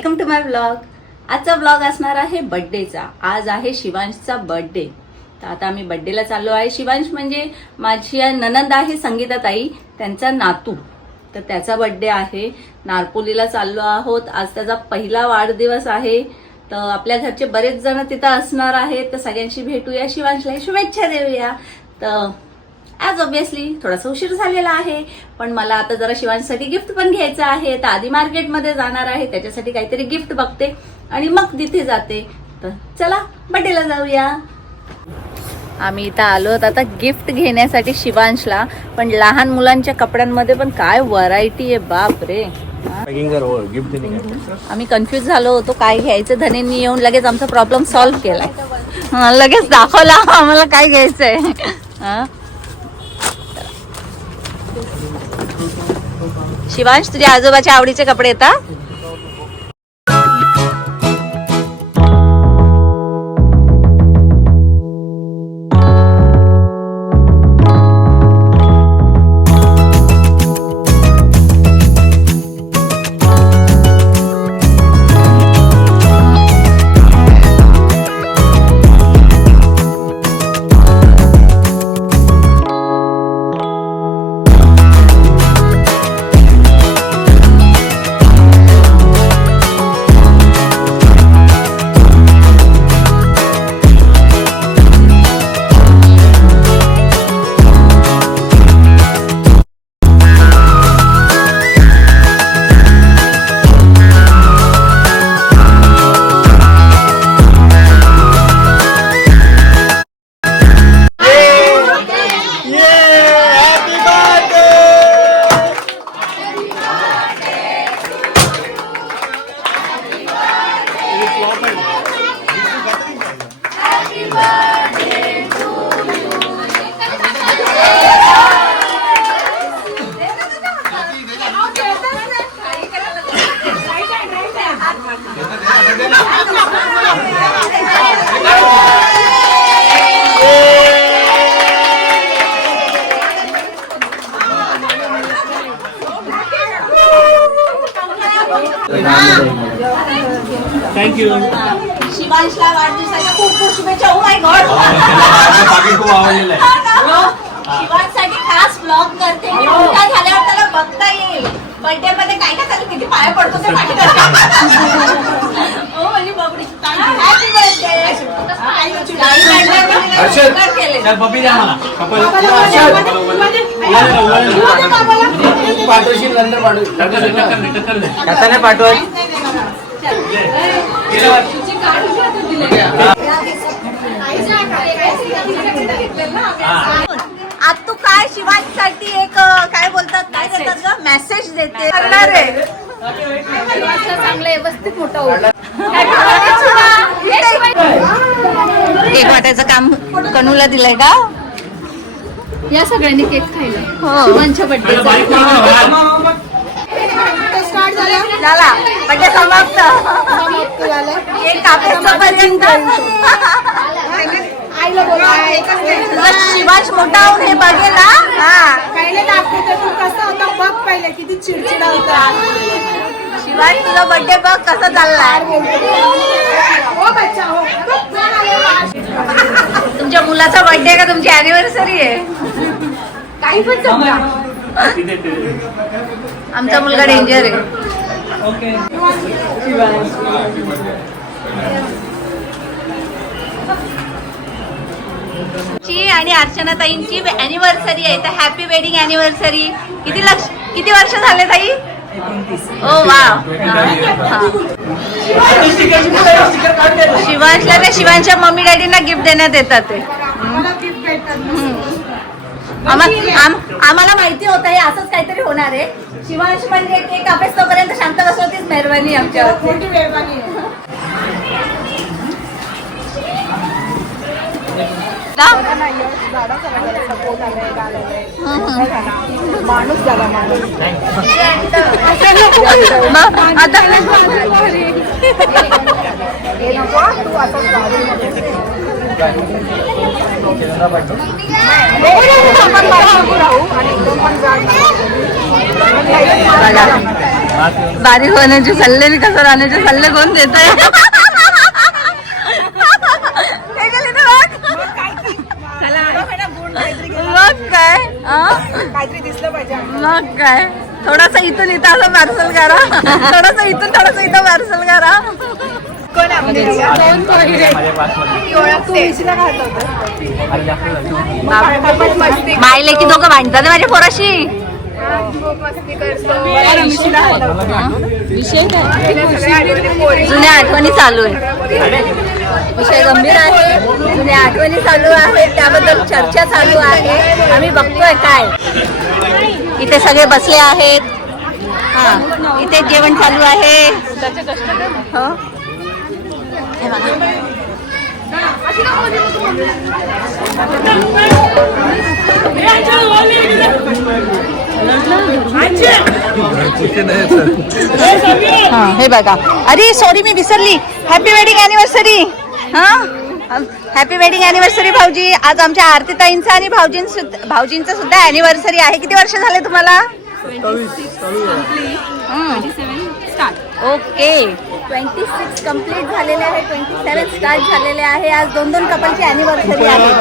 Welcome to my blog. आजचा blog असणार आहे बर्थडेचा। आज आहे शिवांशचा बर्थडे। तर आता आम्ही बर्थडेला चाललो आहे। शिवांश म्हणजे माझी ननंद आहे संगीता ताई, त्यांचा नातू। तर त्याचा बर्थडे आहे। नारपोलीला चाललो आहोत। आज त्याचा पहिला वाढदिवस आहे। तर आपल्या घरचे बरेच जण तिथं असणार आहेत। तर सगळ्यांशी भेटूया, शिवांशला शुभेच्छा देऊया। तर आज ऑब्विसली थोडासा उशीर झालेला आहे, पण मला आता जरा शिवांशसाठी गिफ्ट पण घ्यायचं आहे। तर आधी मार्केटमध्ये जाणार आहे, त्याच्यासाठी काहीतरी गिफ्ट बघते आणि मग तिथे जाते। तर चला बर्थडेला जाऊया। आम्ही इथं आलो आता गिफ्ट घेण्यासाठी शिवांशला, पण लहान मुलांच्या कपड्यांमध्ये पण काय व्हरायटी आहे, बाप रे। आम्ही कन्फ्युज झालो होतो काय घ्यायचं। धनेंनी येऊन लगेच आमचा प्रॉब्लेम सॉल्व्ह केलाय, लगेच दाखवला आम्हाला काय घ्यायचंय। शिवांश, तुझ्या आजोबाच्या आवडीचे कपडे येतात। Thank you. शिवांशला वाढदिवसाच्या खूप खूप शुभेच्छा। ओ माय गॉड, शिवांशसाठी खास ब्लॉग करते मी। मोठा झाल्यावर त्याला बघता येईल बर्थडे मध्ये काय काय झालं, किती पाया पडतो ते पाठी ओ म्हणजे बबडी, हॅपी बर्थडे। चल पप्पी द्या मला। पाठवशील नंतर पाठवू पाठवत। आज तू काय शिवांशसाठी एक काय बोलतात, काय करतात ग, मेसेज देते करणार आहे। चांगलं व्यवस्थित मोठं होईल। केक वाटायचं काम कनूला दिलंय का? या सगळ्यांनी केक खायला हो, शिवांशच्या बर्थडेचा झाला म्हणजे समाप्त। केक कापेपर्यंत तुझा शिवांश मोठा होऊन हे बघेल ना। पहिले दाखवतो तू कसं होता बघ, पहिले किती चिडचिडा होता। शिवांश तुझा बर्थडे बघ कसा चाललाय। हो बच्चा हो। तुमच्या मुलाचा बर्थडे का तुमची अॅनिव्हर्सरी आहे? काही पण समजा। आमचा मुलगा डेंजर आहे। ओके। ची आणि अर्चना ताईंची अॅनिव्हर्सरी आहे। तर हॅपी वेडिंग अॅनिव्हर्सरी। किती वर्ष झाले ताई? ओ वा। शिवांशला ना शिवांशच्या मम्मी डॅडींना गिफ्ट देण्यात येतात ते। आम्हाला माहिती होतं हे असंच काहीतरी होणार आहे। शिवांश म्हणजे केक कापेस तोपर्यंत शांत बसलो, तीच मेहरबानी आमच्यावर। मोठी मेहरबानी आहे। माणूस झाला माणूस। आता बारीक होण्याचे सल्ले आणि कसं राहण्याचे सल्ले कोण देत आहे? मग काय काहीतरी दिसलं पाहिजे मग काय थोडासा इथून इथं असं पार्सल करा, थोडंसं इथून थोडंसं इथं पार्सल करा. कोण आपली दोन पोहे. ती ओळखते हिला घालत होतं. मायले की दोघं भांडतात माझ्या पोराशी. खूप मस्ती करतो. विषय काय? सगळ्या आठवणी पोरी. जुन्या आठवणी चालू आहे. विषय गंभीर आहे. जुन्या आठवणी चालू आहे, त्याबद्दल चर्चा चालू आहे. आम्ही बघतोय काय इथे सगळे बसले आहेत. हा इथे जेवण चालू आहे. हो हे बघा. हा हे बघा. अरे सॉरी मी विसरली. Happy wedding anniversary. हा हॅपी वेडिंग अॅनिव्हर्सरी भाऊजी. आज आमच्या आरतीताईंचा आणि भाऊजींचा सुद्धा अॅनिव्हर्सरी आहे. किती वर्ष झाले तुम्हाला? 26 कम्प्लीट झालेले आहे. 27 स्टार्ट झालेले आहे. आज 2 कपलची अॅनिव्हर्सरी आहे.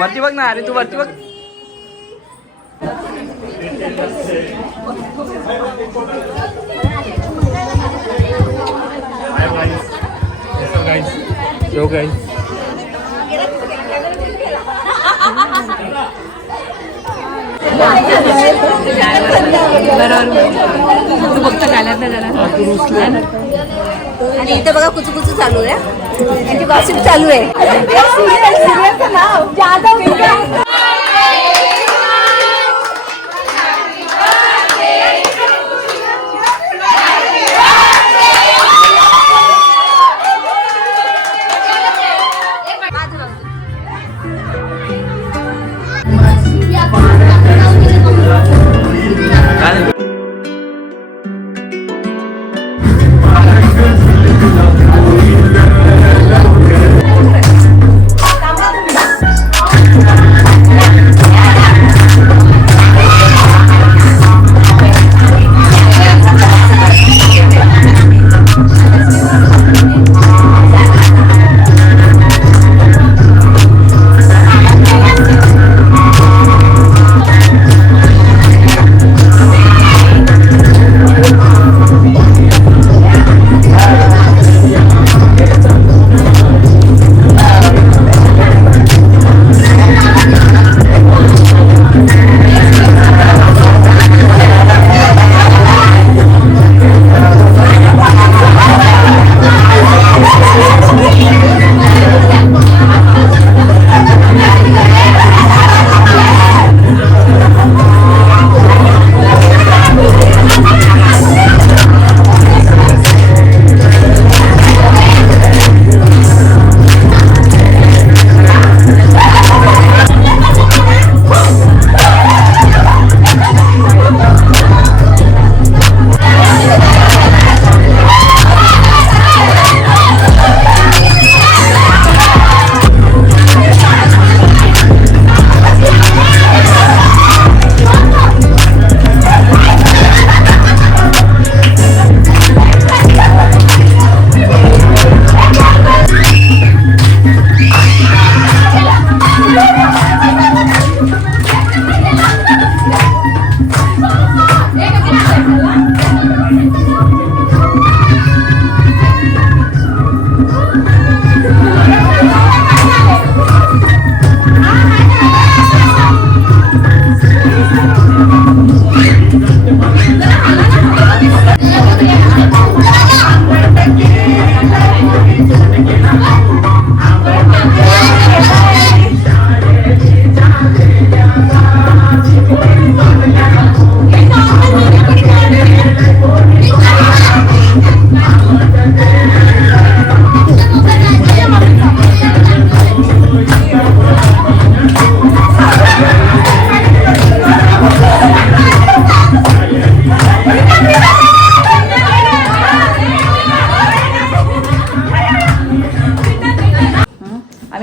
वरती बघ ना, अरे तू वरती बघ. Yo guys. आणि इथे बघा कुचकुचू चालू आहे. यांची गॉसिप चालू आहे.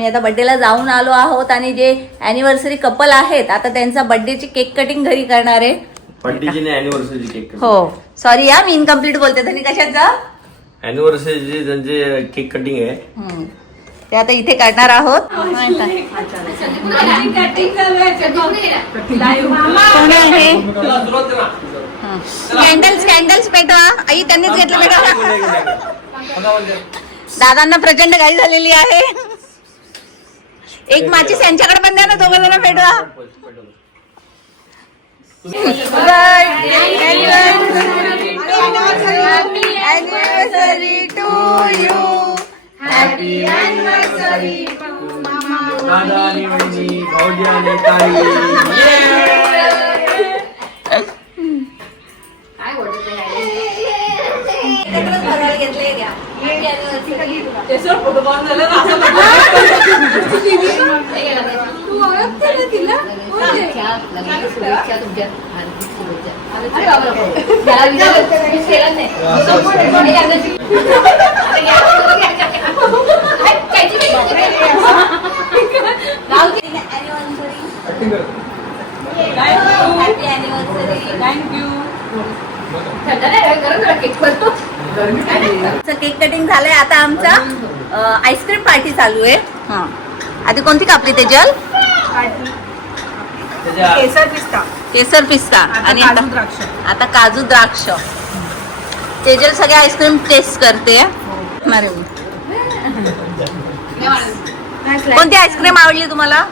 आम्ही आता बर्थडेला जाऊन आलो आहोत आणि जे अॅनिव्हर्सरी कपल आहेत आता त्यांचा बर्थडेची केक कटिंग घरी करणार आहे. बर्थडेची अॅनिव्हर्सरी केक हो सॉरी या मी इनकम्प्लीट बोलते त्यांनी कशाचा अॅनिव्हर्सरी त्यांचे केक कटिंग आहे. ते आता इथे करणार आहोत. कोण आहे कॅन्डल्स पेटवा आई त्यांनीच घेतलं पेटवा. दादांना प्रचंड घाई झालेली आहे. एक माचीस यांच्याकडे पण द्या ना दोघं जण पेटवा. Anniversary to you. Happy anniversary to Mama. दादा आणि वहिनी, भाऊजी आणि ताई. केक कटिंग झालंय आता आमचा आईस्क्रीम पार्टी चालू आहे. आधी कोणती कापली तेजल? केसर पिस्ता आणि आता काजू द्राक्ष. तेजल सगळे आईस्क्रीम टेस्ट करते. कोणती आईस्क्रीम आवडली तुम्हाला?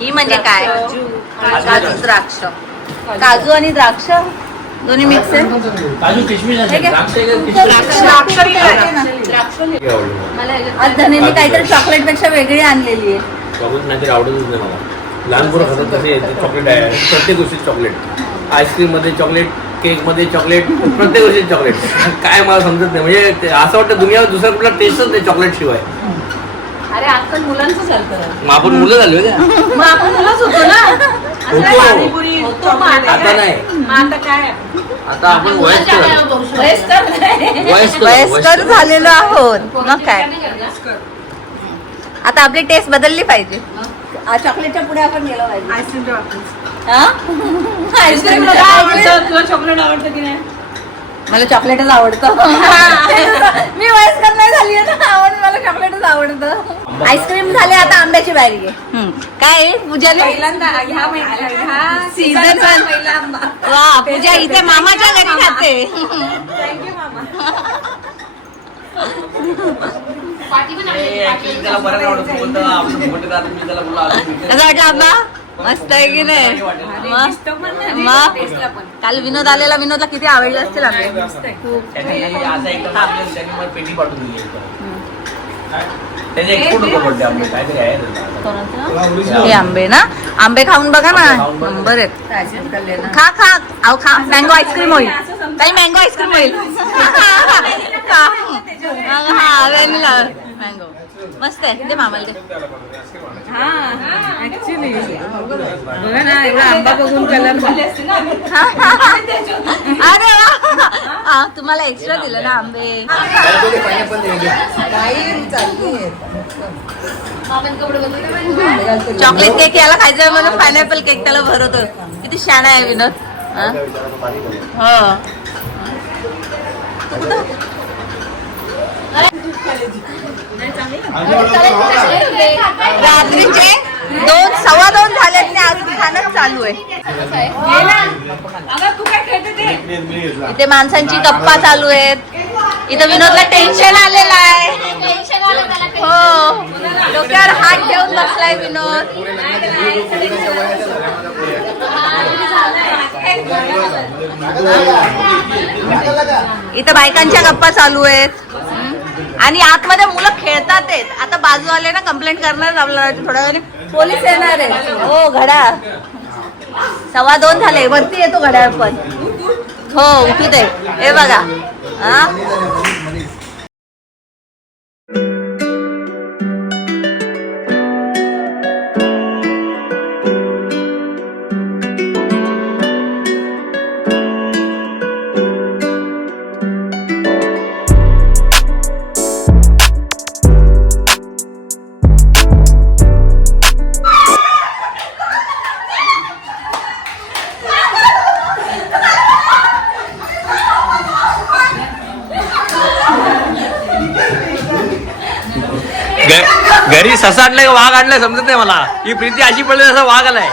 ही म्हणजे काय? काजू द्राक्ष. काजू आणि द्राक्ष दोन्ही मिक्स आहे. काजू किशमिश आहे, द्राक्ष आहे का किशमिश? आज धनेने काहीतरी चॉकलेट पेक्षा वेगळी आणलेली आहे. चॉकलेट नाहीतरी आवडतच नाही मला. लहान पोरं खातात तसे चॉकलेट आहे. प्रत्येक गोष्टीत चॉकलेट. आईस्क्रीम मध्ये चॉकलेट, केक मध्ये चॉकलेट, प्रत्येक गोष्टीत चॉकलेट. काय मला समजत नाही. म्हणजे असं वाटतं दुनियावर दुसरा कुठला टेस्टच नाही चॉकलेट शिवाय. अरे आजकाल मुलांचं चालतं. मग आपण मुलं झालो का? मग आपण मुलंच होतो ना. आता नाही. आता काय? आता आपण वयस्कर झालेलो आहोत. मग काय आता आपली टेस्ट बदलली पाहिजे. चॉकलेटच्या पुढे आपण गेलो पाहिजे. आईस्क्रीम तुला चॉकलेट आवडतं की नाही? मला चॉकलेटच आवडतं. मी वयस्कर नाही झाली आहे ना मला चॉकलेटच आवडतं. आईस्क्रीम झाले आता आंब्याची बारी आहे. काय पूजाने सीझन वा पूजा इथे मामाच्या घरी खाते. थँक्यू मामा. कसं वाटलं आंबा? मस्त आहे की नाही? मग काल विनोद आलेला. विनोदला किती आवडले असतील आंबे. पेटी पाठवून दिली. त्याचे एक्सपोर्ट होतो बर्थडे आपले काहीतरी आहे. हे आंबे ना. आंबे खाऊन बघा ना नंबर आहेत. खा खा अहो खा. मँगो आईस्क्रीम होईल. काही मँगो आईस्क्रीम होईल. हा व्हॅनिला मँगो मस्त आहे. ते मामाला दे. बघा ना एवढा आंबा बघून कलर अरे वा तुम्हाला एक्स्ट्रा दिलं ना आंबे. चॉकलेट केक याला खायचं म्हणून पायनॅपल केक त्याला भरवतो. किती शहाणा आहे विनोद. हो रात्रीचे 2:15 झालेत आणि अजून खाणं चालू आहे. इथे माणसांची गप्पा चालू आहेत. इथं विनोदला टेन्शन आलेलं आहे. हो डोक्यावर हात ठेवून बसलाय विनोद. इथं बायकांच्या गप्पा चालू आहेत आणि आतमध्ये मुलं खेळतात आहेत. आता बाजूवाले ना कंप्लेंट करणार आपल्याला. थोड्या वेळाने पोलीस येणार आहे. हो घड्याळ 2:15 झाले. वरती येतो घड्याळ पण. हो उठू दे. हे बघा हा घरी ससा आणलाय का वाघ आणलाय समजत नाही मला. ही प्रीती अशी पडली जसा वाघ आलाय.